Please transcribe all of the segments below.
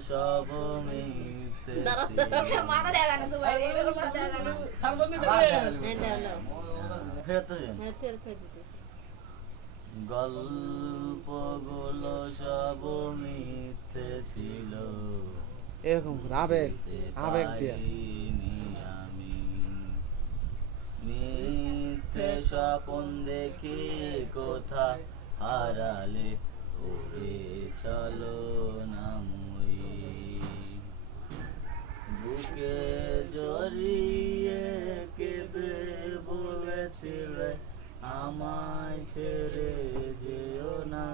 সব মিথ্যে। গল্পগুলো সব মিথ্যে ছিল এরকম আবেগ আবেগ মিথ্যে স্বপন দেখি কোথা হারালে ওরে চলো আমায় ছেড়ে যেও না।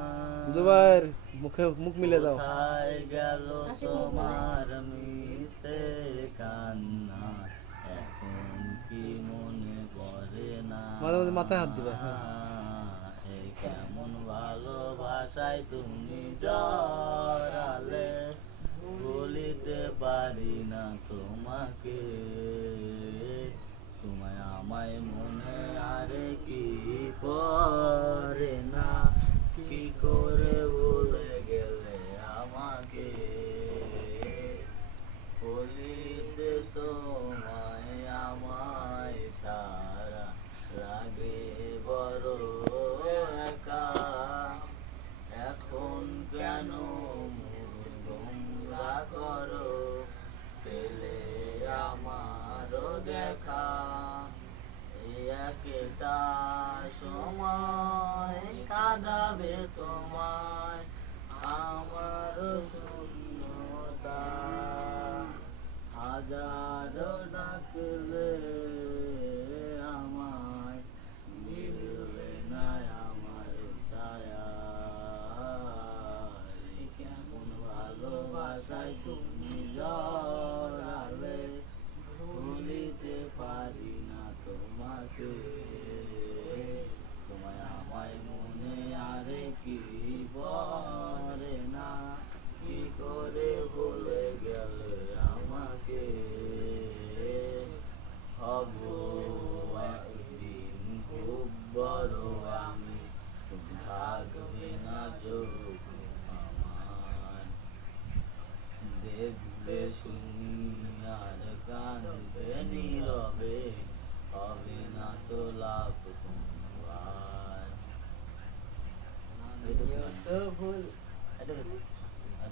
জুবাইর মুখে মুখ মিলে দাও। কোথায় গেল তোমার মিতে কান্না? এখন কি মনে করে না? মাঝে মাঝে মাথায় হাত দিবা, হ্যাঁ। এই কেমন ভালোবাসায় তুমি জড়ালে? বলিতে পারি না তোমাকে। তোমায় আমায় করে ভুলে গেলে আমাকে বলিতে তোমায়, আমায় সারা লাগে বড় একা। এখন কেন গোমরা করো? পেলে আমারও দেখা। একটা সময় কাঁদাবে তোমায় আমার শূন্যতা। হাজার ডাকলে আমায় মিলবে না আমার ছায়া। কেমন ভালোবাসায় তুমি বড় আমি থাকবে না যোগ আমার দেখবে শুনিয়ার কানবে নীরবে হবে না তো লাভ তোমার